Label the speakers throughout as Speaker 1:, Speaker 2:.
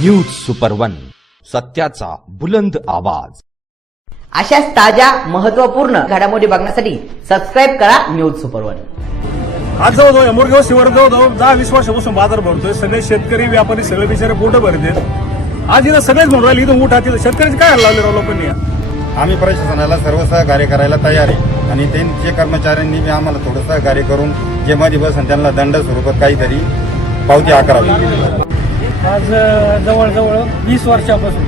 Speaker 1: News super one सत्याचा बुलंद आवाज.
Speaker 2: अशाच ताज्या महत्त्वपूर्ण घडामोडी बघण्यासाठी सबस्क्राईब करा न्यूज सुपर वन
Speaker 3: आज जाऊ जाऊ मोरगाव शिवर जाऊ जाऊ दहा वीस वर्षापासून बाजार भरतोय. सगळे शेतकरी व्यापारी सगळे बिचारे पोटं भरते आज इथं सगळेच म्हणून राहिले इथं उठा तिथं शेतकऱ्याचे काय लावले राव लोकांनी
Speaker 4: आम्ही प्रशासनाला सर्व सहकार्य करायला तयार आहे. आणि त्यांचे कर्मचाऱ्यांनी बी आम्हाला थोडं सहकार्य करून जे मध्ये बसन त्यांना दंड स्वरूपात काहीतरी पावती आकारावी.
Speaker 5: आज जवळजवळ वीस वर्षापासून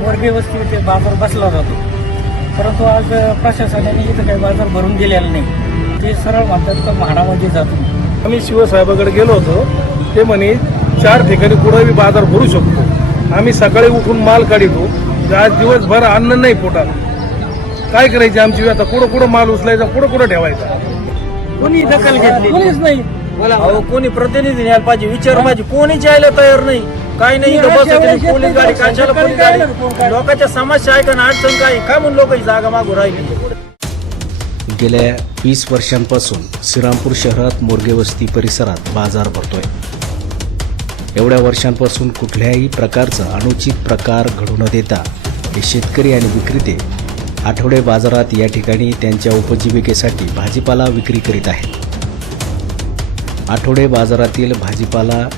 Speaker 5: मोरगे वस्ती इथे बाजार बसला जातो. परंतु आज प्रशासनाने इथं काही बाजार भरून दिलेला नाही. ते सरळ म्हणतात का म्हाडामध्ये जातो.
Speaker 3: आम्ही शिवसाहेबाकडे गेलो होतो. ते म्हणे चार ठिकाणी कुठं बी बाजार भरू शकतो. आम्ही सकाळी उठून माल काढितो. आज दिवसभर अन्न नाही पोटात. काय करायची आमची? व्यथा कुठं कुठं माल उचलायचा कुठं कुठं ठेवायचा?
Speaker 5: कोणी दखल घेतली?
Speaker 3: कोणीच नाही.
Speaker 6: अहो कोणी प्रतिनिधी न्यायला पाहिजे. विचार पाहिजे कोणीच यायला तयार नाही. काही नाही इथं बसत नाही. पोलीस गाडी कशाला पोलीस गाडी. लोकांच्या समस्या ऐका ना अडचण काय काय म्हणून लोक जागा मागू राहिली?
Speaker 7: गेल्या वीस वर्षांपासून श्रीरामपूर शहरात मोरगे वस्ती परिसरात बाजार भरतोय. एवढ्या वर्षांपासून कुठल्याही प्रकारचा अनुचित प्रकार घडू न देता हे शेतकरी आणि विक्रेते आठवडे बाजारात या ठिकाणी त्यांच्या उपजीविकेसाठी भाजीपाला विक्री करीत आहेत. आठवडे बाजारातील भाजीपाला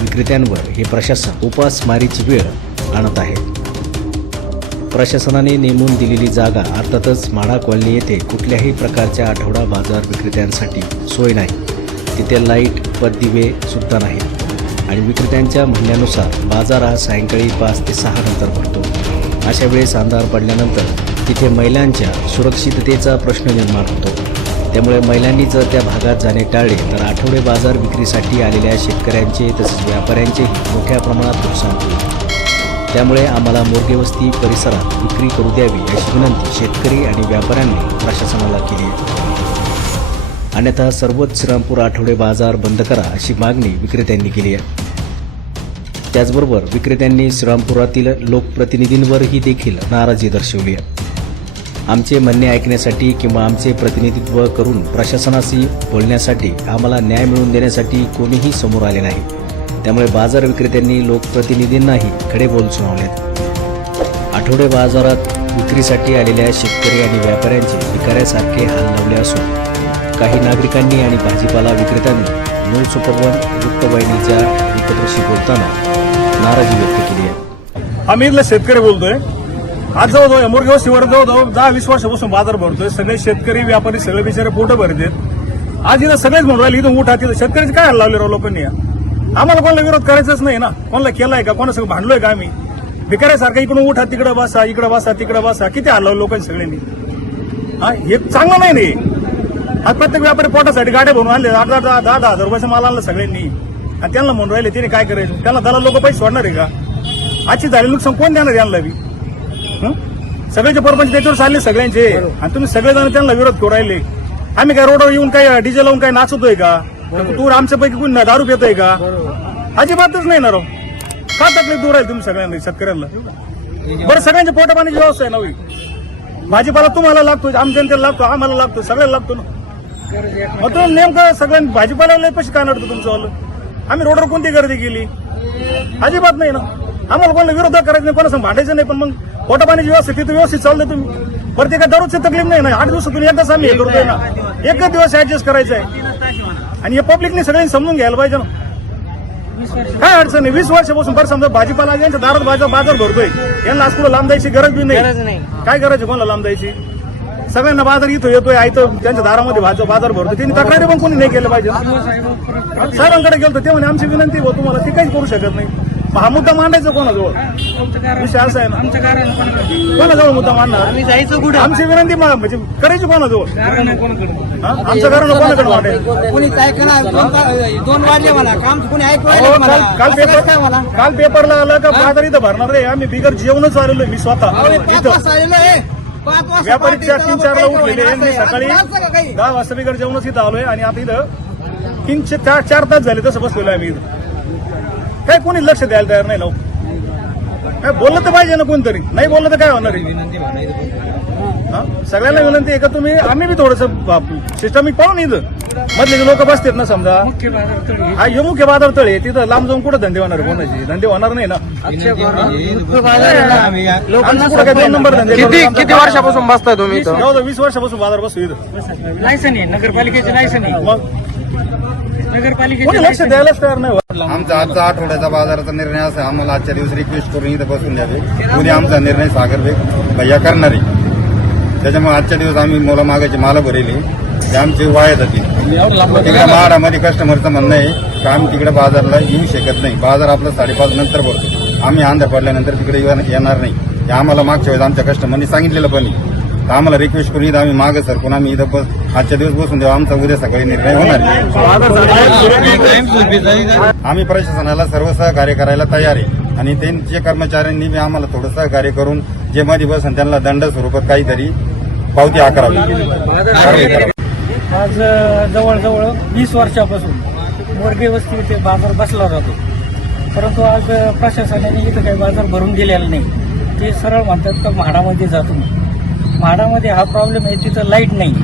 Speaker 7: विक्रेत्यांवर हे प्रशासन उपासमारीची वेळ आणत आहे. प्रशासनाने नेमून दिलेली जागा अर्थातच माढा कॉलनी येथे कुठल्याही प्रकारच्या आठवडा बाजार विक्रेत्यांसाठी सोय नाही. तिथे लाइट पददिवे सुद्धा नाहीत आणि विक्रेत्यांच्या म्हणण्यानुसार बाजार हा सायंकाळी पाच ते सहा नंतर भरतो. अशा वेळेस अंधार पडल्यानंतर तिथे महिलांच्या सुरक्षिततेचा प्रश्न निर्माण होतो. त्यामुळे महिलांनी जर त्या भागात जाणे टाळले तर आठवडे बाजार विक्रीसाठी आलेल्या शेतकऱ्यांचे तसेच व्यापाऱ्यांचे मोठ्या प्रमाणात नुकसान होईल. त्यामुळे आम्हाला मोरगेवस्ती परिसरात विक्री करू द्यावी अशी विनंती शेतकरी आणि व्यापाऱ्यांनी प्रशासनाला केली आहे. अन्यथा सर्वच श्रीरामपूर आठवडे बाजार बंद करा अशी मागणी विक्रेत्यांनी केली आहे. त्याचबरोबर विक्रेत्यांनी श्रीरामपुरातील लोकप्रतिनिधींवरही देखील नाराजी दर्शवली आहे. आमचे म्हणणे ऐकण्यासाठी किंवा आमचे प्रतिनिधित्व करून प्रशासनाशी बोलण्यासाठी आम्हाला न्याय मिळवून देण्यासाठी कोणीही समोर आले नाही. त्यामुळे बाजार विक्रेत्यांनी लोकप्रतिनिधींनाही खडे बोल सुनावलेत. आठवडे बाजारात विक्रीसाठी आलेल्या शेतकरी आणि व्यापाऱ्यांचे भिकाऱ्यासारखे हाल लावले असून काही नागरिकांनी आणि भाजीपाला विक्रेत्यांनी न्यू सुपरवन वृत्तवाहिनीच्या वृत्तपत्रशी बोलताना नाराजी व्यक्त केली आहे.
Speaker 3: आम्ही इथला शेतकरी बोलतोय. आज जाऊ जाऊ मोरगाव शिवर जाऊ जाऊ दहा वीस वर्षापासून बाजार भरतोय. सगळे शेतकरी व्यापारी सगळे बिचारे पोटं भरते आज इथं सगळेच म्हणून राहिले इथं उठा तिथं शेतकरीचे काय हाल लावले राव लोकांनी आम्हाला कोणाला विरोध करायचाच नाही ना? कोणाला केलाय का? कोणा सगळं भांडलोय का आम्ही? भिकाऱ्यासारखं इकडून उठा तिकडं बसा इकडं बसा तिकडं बसा. किती हाल लोकांनी सगळ्यांनी? हा हे चांगलं नाही नाही आज प्रत्येक व्यापारी पोटासाठी गाड्या भरून आणले आठ आठ दहा दहा दहा हजार रुपयाचा माल आणला सगळ्यांनी. आणि त्यांना म्हणून राहिले तिने काय करायचं? त्यांना दलाल लोक पैसे सोडणार आहे का? आजची झाली नुकसान कोण देणार यांना बी? सगळ्याचे परपंच त्याच्यावर चालले सगळ्यांचे. आणि तुम्ही सगळेजण त्यांना विरोध करू राहिले. आम्ही काय रोडवर येऊन काय डीजे लावून काय नाचतोय का? तू आमच्यापैकी कोणी दारू पितोय का? अजिबातच नाही ना राव. का तकलीफ दूर आहे तुम्ही सगळ्यांना शेतकऱ्यांना? बरं सगळ्यांच्या पोटा पाण्याची व्यवस्था आहे नवी भाजीपाला तुम्हाला लागतो जनतेला लागतो आम्हाला लागतो सगळ्याला लागतो ना. मग तुम्ही नेमकं सगळ्यांनी भाजीपाला लय पैसे काय नडतो तुमचं आम्ही रोडवर कोणती गर्दी केली? अजिबात नाही ना. आम्हाला कोणाला विरोध करायचं नाही कोणासंग भांडायचं नाही पण मग पोटा पाण्याची व्यवस्था तिथे व्यवस्थित चालतं तुम्ही. प्रत्येका दररोजची तकलीफ नाही ना. आठ दिवसातून एकदाच आम्ही हे करतोय ना. एकच दिवस ऍडजस्ट करायचं आहे आणि हे पब्लिकने सगळ्यांनी समजून घ्यायला पाहिजे ना. काय अडचण नाही. वीस वर्षापासून बरं समजा भाजीपाला यांच्या दारात बाजार बाजार भरतोय. यांना आज कुठं लांब जायची गरज बी नाही. काय करायचं कोणाला लांब जायची? सगळ्यांना बाजार इथं येतोय आयतं त्यांच्या दारामध्ये भाजप बाजार भरतो त्यांनी तक्रारी पण कोणी नाही केलं पाहिजे साहेबांकडे गेलो ते म्हणे आमची विनंती हो तुम्हाला ती काहीच करू शकत नाही. हा मुद्दा मांडायचा कोणाजवळ? विषय असा आहे ना? कोणाजवळ? मुद्दा मांडणार?
Speaker 5: आम्ही जायचं कुठं?
Speaker 3: आमची विनंती मा- म्हणजे करायची कोणाजवळ? हा? आमचं कारण कोणाकडे मांडायचं?
Speaker 8: कोणी ऐकणार दोन ता- दोन वाजले मला. काम कोणी
Speaker 3: अहो,
Speaker 8: ऐकलं मला?
Speaker 3: काल काल
Speaker 8: असं कसं काय
Speaker 3: पेपर काल पेपरला आलं का बाजार इथं भरणार रे. आम्ही बिगर जेवणच आलेलो मी स्वतः.
Speaker 8: अहो, हे पाच
Speaker 3: इथं.
Speaker 8: वाजता आलेलो आहे. पाच वाजता
Speaker 3: व्यापारी चार तीन चारला
Speaker 8: काही
Speaker 3: उठलेले
Speaker 8: होईना,
Speaker 3: मी
Speaker 8: असं आहे.
Speaker 3: सकाळी
Speaker 8: असं का काही?
Speaker 3: दहा वाजता बिगर जेवणच इथं आलोय आणि आता इथं तीन चार चार तास झाले तसं बसलेलो आहे मी इथं. काय कोणी लक्ष द्यायला तयार नाही ना हो. काय बोललं तर पाहिजे ना कोणतरी. नाही बोललं तर काय होणार हा? सगळ्यांना विनंती आहे का तुम्ही? आम्ही बी थोडस सिस्टमिक पाहून इथं. मधले लोक बसतात ना समजा
Speaker 5: मुख्य बाजार तळी
Speaker 3: हा. हे मुख्य बाजार तळ आहे तिथं लांब जाऊन कुठं धंदे होणार कोणाचे? धंदे होणार नाही ना. आमचं कुठं काय दोन नंबर धंदे किती किती वर्षापासून बसताय तुम्ही वीस वर्षापासून बाजार बसतो इथं.
Speaker 5: लायसन आहे नगरपालिकेचे लायसन. आहे
Speaker 3: मग कोणी लक्ष द्यायलाच तयार नाही होत.
Speaker 4: आमचा आजचा आठवड्याचा बाजाराचा निर्णय असा आहे, आम्हाला आजच्या दिवस रिक्वेस्ट करून इथं बसून द्यावे उद्या आमचा निर्णय सागर बेग भैया करणार. आहे त्याच्यामुळे आजच्या दिवस आम्ही मोला मागायची माला भरेली. ते आमची वाया जाते तिकडे महाडामध्ये कस्टमरचं म्हणणं आहे की आम्ही तिकडे बाजारला येऊ शकत नाही बाजार आपला साडेपाच नंतर भरतो आम्ही आंध्र पडल्यानंतर तिकडे येणार- येणार नाही हे आम्हाला मागच्या वेळेस आमच्या कस्टमरनी सांगितलेलं पण आहे. तर आम्हाला रिक्वेस्ट करून इथं आम्ही मागं सरकून आम्ही इथं बस आजच्या दिवस बसून देऊ आमचा उद्या सकाळी निर्णय होणार आहे. आम्ही प्रशासनाला सर्व सहकार्य करायला तयार आहे आणि त्यांच्या कर्मचाऱ्यांनी मी आम्हाला थोडं सहकार्य करून जे मध्ये बसून त्यांना दंड स्वरूपात काहीतरी पावती आकारावी करावी.
Speaker 5: आज जवळजवळ वीस वर्षापासून मोरगे वस्ती इथे बाजार बसला जातो परंतु आज प्रशासनाने इथं काही बाजार भरून दिलेला नाही. ते सरळ म्हणतात का म्हाडामध्ये जातो म्हाडामध्ये हा प्रॉब्लेम आहे तिथं लाइट नाही.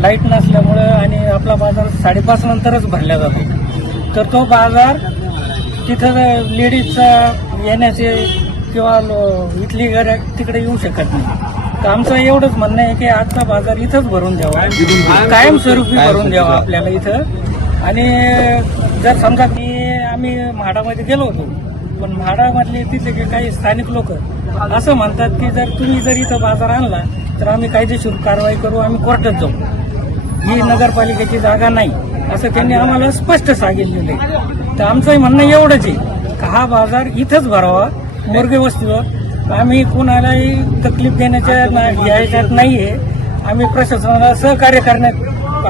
Speaker 5: लाइट नसल्यामुळं आणि आपला बाजार साडेपाच नंतरच भरला जातो. तर तो बाजार तिथं लेडीजचा येण्याचे किंवा लो- इथली घर तिकडे येऊ शकत नाही. तर आमचं एवढंच म्हणणं आहे की आजचा बाजार इथंच भरून द्यावा कायमस्वरूपी भरून द्यावा आपल्याला इथं. आणि जर समजा की आम्ही म्हाडामध्ये गेलो होतो पण म्हाडामधले तिथले जे काही स्थानिक लोक असं म्हणतात की जर तुम्ही जर इथं बाजार आणला तर आम्ही कायदेशीर कारवाई करू आम्ही कोर्टात जाऊ. ही नगरपालिकेची जागा नाही असं त्यांनी आम्हाला स्पष्ट सांगितलेलं आहे. तर आमचंही म्हणणं एवढंच आहे का हा बाजार इथंच भरावा मोरगे वस्तीवर आम्ही कुणालाही तकलीफ देण्याच्या याच्यात नाहीये. आम्ही प्रशासनाला सहकार्य करण्यात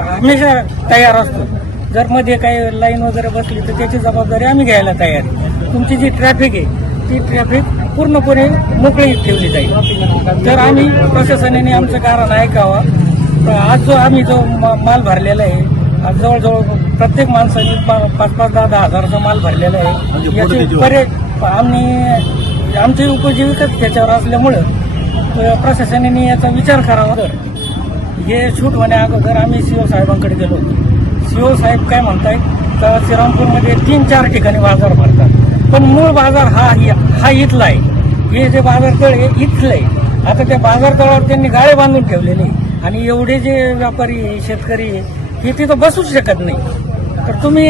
Speaker 5: हमेशा तयार असतो. जर मध्ये काही लाईन वगैरे बसली तर त्याची जबाबदारी आम्ही घ्यायला तयार तुमची जी ट्रॅफिक आहे ती ट्रॅफिक पूर्णपणे मोकळी ठेवली जाईल. तर आम्ही प्रशासनाने आमचं कारण ऐकावा. आज जो आम्ही जो माल भरलेला आहे आज जवळजवळ प्रत्येक माणसाने पा- पाच पाच दहा दहा हजाराचा माल भरलेला आहे. याचे बरेच आम्ही आमची उपजीविकाच त्याच्यावर असल्यामुळं प्रशासनाने याचा विचार करावा. तर हे शूट होण्या अगोदर आम्ही सीओ साहेबांकडे गेलो होतो. सीओ साहेब काय म्हणतायत तर श्रीरामपूरमध्ये तीन चार ठिकाणी बाजार भरतात. पण मूळ बाजार हा हा इथला आहे. हे जे बाजारतळ हे आहे इथलं आहे. आता त्या बाजारतळावर त्यांनी गाळे बांधून ठेवलेले आणि एवढे जे व्यापारी शेतकरी हे तिथं बसूच शकत नाही. तर तुम्ही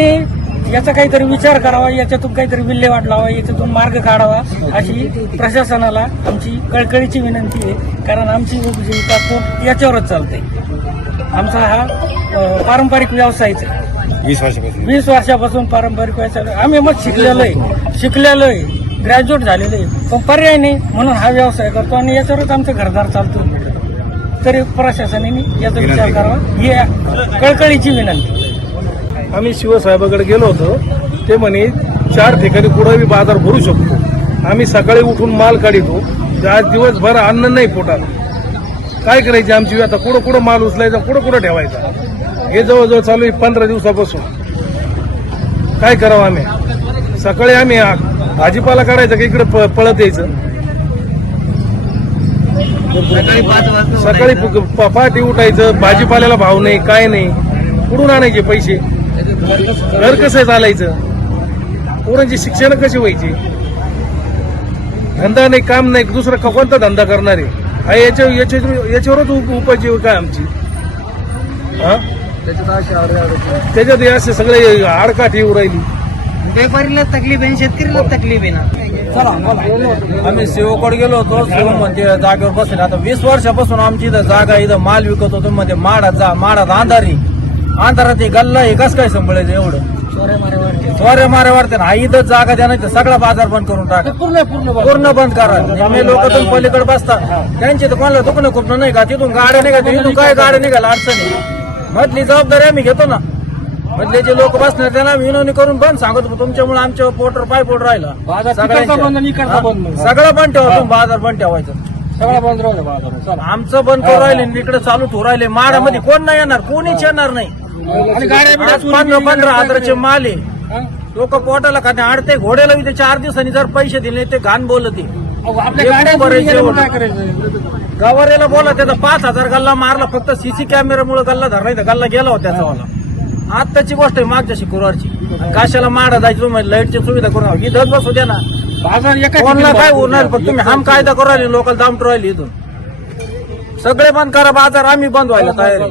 Speaker 5: याचा काहीतरी विचार करावा याच्यातून काहीतरी विल्हेवाट लावा याच्यातून मार्ग काढावा अशी प्रशासनाला आमची कळकळीची विनंती आहे. कारण आमची उपजीविका तो याच्यावरच चालते. आमचा हा पारंपरिक व्यवसायच आहे.
Speaker 4: वीस वर्षापासून.
Speaker 5: वीस वर्षापासून पारंपरिक व्यवसाय आम्ही मग शिकलेलो आहे. शिकलेलो आहे. ग्रॅज्युएट झालेलो आहे. पण पर्याय नाही म्हणून हा व्यवसाय करतो आणि याच्यावरच आमचं घरदार चालतो. तरी प्रशासनाने याचा विचार करावा. ही कळकळीची विनंती.
Speaker 3: आम्ही शिवसाहेबाकडे गेलो होतो. ते म्हणे चार ठिकाणी कुडावी बाजार भरू शकतो. आम्ही सकाळी उठून माल काढितो. आज दिवसभर अन्न नाही पोटात. काय करायची आमची आता कुठं कुठं माल उचलायचा कुठं कुठं ठेवायचा? हे जवळजवळ चालू आहे पंधरा दिवसापासून. काय करावं आम्ही? सकाळी आम्ही भाजीपाला काढायचा का इकडे प- पळत यायचं? सकाळी प- प- पहाटे उठायचं भाजीपाल्याला भाव नाही काय नाही. कुठून आणायचे पैसे? घर कसं चालायचं? पोरांची शिक्षण कशी व्हायची? धंदा नाही काम नाही दुसरा कोणता धंदा करणार? हा याच्या याच्या- याच्यावरच उप- उपजीविका आहे आमची? हा? त्याच्यात हे असे सगळे आडकाठी येऊ राहिली.
Speaker 8: व्यापारीला तकलीफ आहे शेतकरीला तकलीफ आहे ना.
Speaker 6: आम्ही सेवकडे गेलो होतो सेव म्हणते जागेवर बसले. आता वीस वर्षापासून आमची इथं जागा इथं माल विकत होतो मध्ये माडात जा माडात अंधारी. अंधारात हे गल्ला हे कसं काय सांभाळायचं एवढं? चोऱ्या मारे वाढते. ना. हा इथं जागा द्या नाही तर सगळा बाजार बंद करून टाका. पूर्ण पूर्ण बंद करा. आम्ही लोक तुम्ही पलीकडे बसता त्यांचे तर कोणाला दुखणं खूप नाही का? तिथून गाड्या निघा तिथून काय गाड्या निघाला अडचणी मधली जबाबदारी आम्ही घेतो ना. मधले जे लोक बसणार त्यांना विनवणी करून बंद सांगत होतो. तुमच्यामुळे आमच्या पोटर पाय पोट राहिला.
Speaker 5: तिकडचा बंद आणि इकडचा बंद.
Speaker 6: हा? सगळं बंद ठेवा तुम्ही बाजार बंद ठेवायचं.
Speaker 5: सगळा बंद राहू बाजार
Speaker 6: आमचं बंद करून राहिले आणि इकडे चालू ठेवू राहिले. माडामध्ये कोण नाही येणार? कोणीच येणार नाही.
Speaker 5: आणि गाड्या
Speaker 6: आज पंधरा पंधरा हजाराचे माल आहे. लोक पोटाला खाते आडते घोड्याला बी ते चार दिवसांनी जर पैसे दिले ते घाण बोलते.
Speaker 5: आपल्या गाड्या
Speaker 6: बरं,
Speaker 5: गेल्या
Speaker 6: जेवण.
Speaker 5: काय करायचं?
Speaker 6: गवारेला बोला त्याचा पाच हजार गल्ला मारला फक्त सीसी कॅमेऱ्यामुळे गल्ला धरला इथं गल्ला गेला होता त्याचा वाला. आत्ताची गोष्ट आहे मागच्या शुक्रवारची. आणि काशाला माडा जायची तुम्ही लाईटची सुविधा करून ही धस बसू द्या ना.
Speaker 5: बाजार एका
Speaker 6: कोणाला काय होणार पण तुम्ही हम कायदा करू राहिले लोकल दाम राहिले इथून. सगळे बंद करा बाजार आम्ही बंद व्हायला तयार आहे.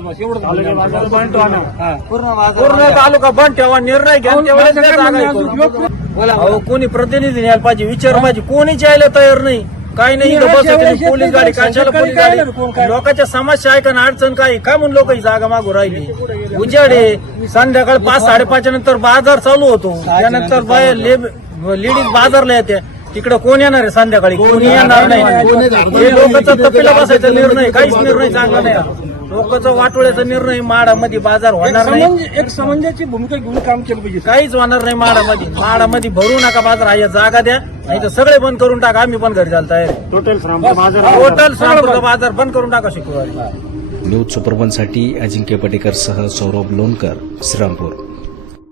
Speaker 6: पूर्ण तालुका बंद ठेवा निर्णय घ्या त्यावेळेस त्या जागा हे करू. अहो कोणी प्रतिनिधी न्यायला पाहिजे विचार पाहिजे. कोणीच यायला तयार नाही. काही नाही इथं बसत पोलीस गाडी कशाला पोलीस गाडी. लोकांच्या समस्या ऐका ना अडचण काय? काय म्हणून लोक ही जागा मागू राहिली? उजाडे संध्याकाळी पाच साडेपाच नंतर बाजार चालू होतो. त्यानंतर बाया लेडीज बाजारला येते. तिकडे कोण येणार आहे संध्याकाळी? कोणी येणार नाही. हे लोकांचा तपिला बसायचा निर्णय. काहीच निर्णय चांगला नाही. लोकांचा वाटोळ्याचा निर्णय माडामध्ये बाजार होणार नाही.
Speaker 5: एक समंजाची भूमिका घेऊन काम केलं पाहिजे.
Speaker 6: काहीच होणार नाही माडामध्ये. माडामध्ये भरू नका बाजार. हा या जागा द्या. नाही तर सगळे बंद करून टाका. आम्ही पण घरी आहे. टोटल श्रामपूरचा बाजार बंद करून टाका शुक्रवारी.
Speaker 7: न्यूज सुपरवनसाठी अजिंक्य पटेकरसह सौरभ लोणकर श्रीरामपूर.